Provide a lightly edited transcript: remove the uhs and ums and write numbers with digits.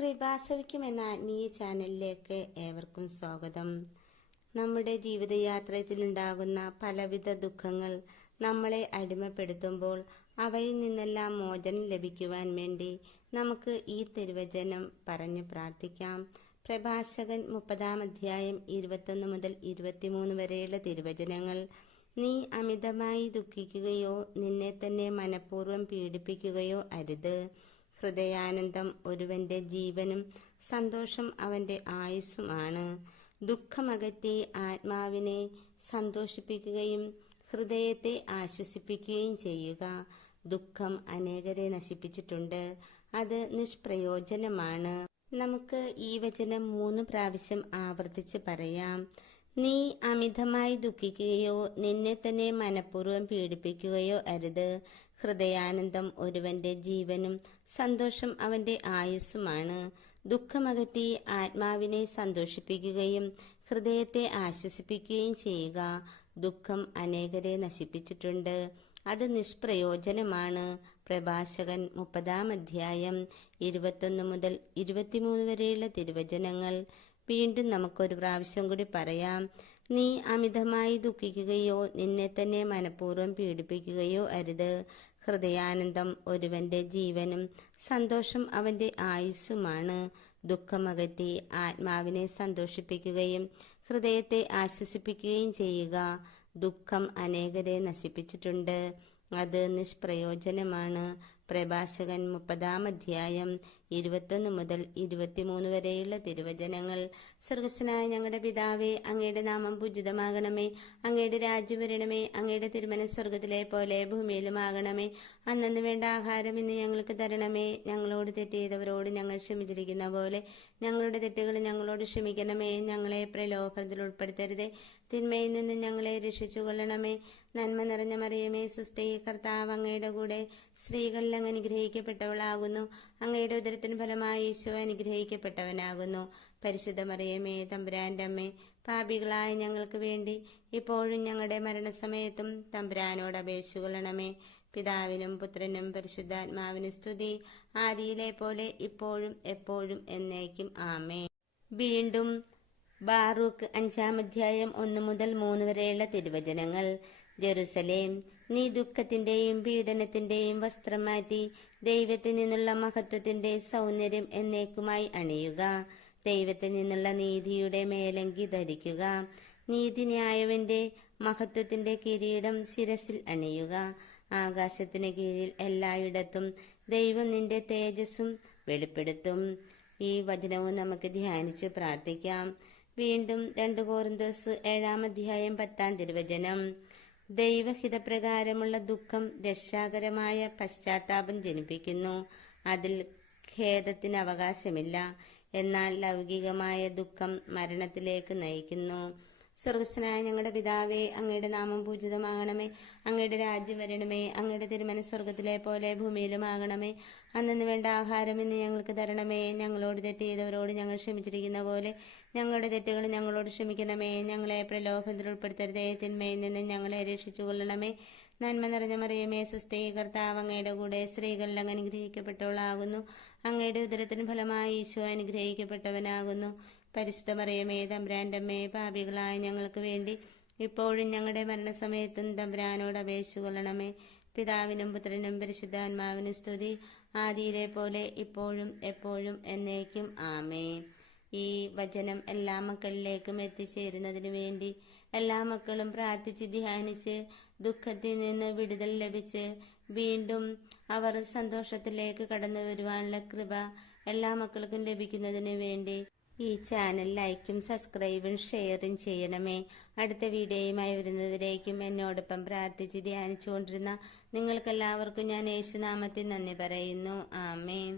കൃപാസവിക്കും എന്ന ആത്മീയ ചാനലിലേക്ക് ഏവർക്കും സ്വാഗതം. നമ്മുടെ ജീവിതയാത്രയിലുണ്ടാകുന്ന പലവിധ ദുഃഖങ്ങൾ നമ്മളെ അടിമപ്പെടുത്തുമ്പോൾ അവയിൽ നിന്നെല്ലാം മോചനം ലഭിക്കുവാൻ വേണ്ടി നമുക്ക് ഈ തിരുവചനം പറഞ്ഞു പ്രാർത്ഥിക്കാം. പ്രഭാഷകൻ 30-ാം അധ്യായം 21 മുതൽ 23 വരെയുള്ള തിരുവചനങ്ങൾ. നീ അമിതമായി ദുഃഖിക്കുകയോ നിന്നെ തന്നെ മനഃപൂർവ്വം പീഡിപ്പിക്കുകയോ അരുത്. ഹൃദയാനന്ദം ഒരുവന്റെ ജീവനും സന്തോഷം അവന്റെ ആയുസ്സുമാണ്. ദുഃഖമകറ്റി ആത്മാവിനെ സന്തോഷിപ്പിക്കുകയും ഹൃദയത്തെ ആശ്വസിപ്പിക്കുകയും ചെയ്യുക. ദുഃഖം അനേകരെ നശിപ്പിച്ചിട്ടുണ്ട്, അത് നിഷ്പ്രയോജനമാണ്. നമുക്ക് ഈ വചനം 3 പ്രാവശ്യം ആവർത്തിച്ച് പറയാം. നീ അമിതമായി ദുഃഖിക്കുകയോ നിന്നെ തന്നെ മനഃപൂർവ്വം പീഡിപ്പിക്കുകയോ അരുത്. ഹൃദയാനന്ദം ഒരുവന്റെ ജീവനും സന്തോഷം അവന്റെ ആയുസ്സുമാണ്. ദുഃഖമകറ്റി ആത്മാവിനെ സന്തോഷിപ്പിക്കുകയും ഹൃദയത്തെ ആശ്വസിപ്പിക്കുകയും ചെയ്യുക. ദുഃഖം അനേകരെ നശിപ്പിച്ചിട്ടുണ്ട്, അത് നിഷ്പ്രയോജനമാണ്. പ്രഭാഷകൻ 30-ാം അധ്യായം 21 മുതൽ 23 വരെയുള്ള തിരുവചനങ്ങൾ. വീണ്ടും നമുക്കൊരു പ്രാവശ്യം കൂടി പറയാം. നീ അമിതമായി ദുഃഖിക്കുകയോ നിന്നെ തന്നെ മനഃപൂർവ്വം പീഡിപ്പിക്കുകയോ അരുത്. ഹൃദയാനന്ദം ഒരുവന്റെ ജീവനും സന്തോഷം അവന്റെ ആയുസ്സുമാണ്. ദുഃഖമകറ്റി ആത്മാവിനെ സന്തോഷിപ്പിക്കുകയും ഹൃദയത്തെ ആശ്വസിപ്പിക്കുകയും ചെയ്യുക. ദുഃഖം അനേകരെ നശിപ്പിച്ചിട്ടുണ്ട്, അത് നിഷ്പ്രയോജനമാണ്. പ്രഭാഷകൻ 30-ാം അധ്യായം 21 മുതൽ 23 വരെയുള്ള തിരുവചനങ്ങൾ. സ്വർഗ്ഗസ്ഥനായ ഞങ്ങളുടെ പിതാവേ, അങ്ങയുടെ നാമം പൂജിതമാകണമേ. അങ്ങയുടെ രാജ്യം വരണമേ. അങ്ങയുടെ തിരുമനസ്സ് സ്വർഗ്ഗത്തിലെ പോലെ ഭൂമിയിലുമാകണമേ. അന്നന്ന് വേണ്ട ആഹാരം ഇന്ന് ഞങ്ങൾക്ക് തരണമേ. ഞങ്ങളോട് തെറ്റ് ചെയ്തവരോട് ഞങ്ങൾ ക്ഷമിച്ചിരിക്കുന്ന പോലെ ഞങ്ങളുടെ തെറ്റുകൾ ഞങ്ങളോട് ക്ഷമിക്കണമേ. ഞങ്ങളെ പ്രലോഭനത്തിൽ ഉൾപ്പെടുത്തരുതേ, തിന്മയിൽ നിന്ന് ഞങ്ങളെ രക്ഷിച്ചുകൊള്ളണമേ. നന്മ നിറഞ്ഞ മറിയമേ, സുസ്ഥി, കർത്താവ് അങ്ങയുടെ കൂടെ സ്ത്രീകളിൽ അങ്ങ് അനുഗ്രഹിക്കപ്പെട്ടവളാകുന്നു. അങ്ങയുടെ ഉദരത്തിന് ഫലമായി ഈശോ അനുഗ്രഹിക്കപ്പെട്ടവനാകുന്നു. പരിശുദ്ധ മറിയമേ, തമ്പുരാന്റെ അമ്മേ, പാപികളായ ഞങ്ങൾക്ക് വേണ്ടി ഇപ്പോഴും ഞങ്ങളുടെ മരണസമയത്തും തമ്പുരാനോട് അപേക്ഷിച്ചുകൊള്ളണമേ. പിതാവിനും പുത്രനും പരിശുദ്ധാത്മാവിനും സ്തുതി, ആദിയിലെ പോലെ ഇപ്പോഴും എപ്പോഴും എന്നേക്കും. ആമേൻ. വീണ്ടും ബാറൂക്ക് 5-ാം അധ്യായം 1 മുതൽ 3 വരെയുള്ള തിരുവചനങ്ങൾ. ജെറുസലേം, നീ ദുഃഖത്തിന്റെയും പീഡനത്തിന്റെയും വസ്ത്രം മാറ്റി ദൈവത്തിൽ നിന്നുള്ള മഹത്വത്തിന്റെ സൗന്ദര്യം എന്നേക്കുമായി അണിയുക. ദൈവത്തിൽ നിന്നുള്ള നീതിയുടെ മേലങ്കി ധരിക്കുക. നീതിന്യായവന്റെ മഹത്വത്തിന്റെ കിരീടം ശിരസിൽ അണിയുക. ആകാശത്തിന് കീഴിൽ എല്ലായിടത്തും ദൈവം നിന്റെ തേജസ്സും വെളിപ്പെടുത്തും. ഈ വചനവും നമുക്ക് ധ്യാനിച്ച് പ്രാർത്ഥിക്കാം. വീണ്ടും 2 കൊരിന്ത്യർ 7-ാം അധ്യായം 10-ാം തിരുവചനം. ദൈവഹിതപ്രകാരമുള്ള ദുഃഖം രക്ഷാകരമായ പശ്ചാത്താപം ജനിപ്പിക്കുന്നു. അതിൽ ഖേദത്തിന് അവകാശമില്ല. എന്നാൽ ലൗകികമായ ദുഃഖം മരണത്തിലേക്ക് നയിക്കുന്നു. സ്വർഗ്ഗസ്ഥനായ ഞങ്ങളുടെ പിതാവേ, അങ്ങയുടെ നാമം പൂജിതമാകണമേ. അങ്ങയുടെ രാജ്യം വരണമേ. അങ്ങയുടെ തിരുമനസ്സ് സ്വർഗ്ഗത്തിലെ പോലെ ഭൂമിയിലുമാകണമേ. അന്നന്ന് വേണ്ട ആഹാരം ഇന്ന് ഞങ്ങൾക്ക് തരണമേ. ഞങ്ങളോട് തെറ്റ് ചെയ്തവരോട് ഞങ്ങൾ ക്ഷമിച്ചിരിക്കുന്ന പോലെ ഞങ്ങളുടെ തെറ്റുകൾ ഞങ്ങളോട് ക്ഷമിക്കണമേ. ഞങ്ങളെ പ്രലോഭനത്തിൽ ഉൾപ്പെടുത്തരുതേ, തിന്മയിൽ നിന്ന് ഞങ്ങളെ രക്ഷിച്ചുകൊള്ളണമേ. നന്മ നിറഞ്ഞ മറിയമേ, സുസ്ഥി, കർത്താവ് അങ്ങയുടെ കൂടെ സ്ത്രീകളിൽ അങ്ങ് അനുഗ്രഹിക്കപ്പെട്ടവളാകുന്നു. അങ്ങയുടെ ഉദരത്തിന് ഫലമായി ഈശോ അനുഗ്രഹിക്കപ്പെട്ടവനാകുന്നു. പരിശുദ്ധ മറിയമേ, തമ്പുരാന്റെ അമ്മേ, പാപികളായ ഞങ്ങൾക്ക് വേണ്ടി ഇപ്പോഴും ഞങ്ങളുടെ മരണസമയത്തും തമ്പുരാനോട് അപേക്ഷിച്ചുകൊള്ളണമേ. പിതാവിനും പുത്രനും പരിശുദ്ധാത്മാവിനും സ്തുതി, ആദിയിലെ പോലെ ഇപ്പോഴും എപ്പോഴും എന്നേക്കും. ആമേൻ. ഈ വചനം എല്ലാ മക്കളിലേക്കും എത്തിച്ചേരുന്നതിന് വേണ്ടി എല്ലാ മക്കളും പ്രാർത്ഥിച്ച് ധ്യാനിച്ച് ദുഃഖത്തിൽ നിന്ന് വിടുതൽ ലഭിച്ച് വീണ്ടും അവർ സന്തോഷത്തിലേക്ക് കടന്നു വരുവാനുള്ള കൃപ എല്ലാ മക്കൾക്കും ലഭിക്കുന്നതിന് വേണ്ടി ഈ ചാനൽ ലൈക്കും സബ്സ്ക്രൈബും ഷെയറും ചെയ്യണമേ. അടുത്ത വീഡിയോയുമായി വരുന്നവരേക്കും എന്നോടൊപ്പം പ്രാർത്ഥിച്ച് ധ്യാനിച്ചുകൊണ്ടിരുന്ന നിങ്ങൾക്കെല്ലാവർക്കും ഞാൻ യേശുനാമത്തിൽ നന്ദി പറയുന്നു. ആമേൻ.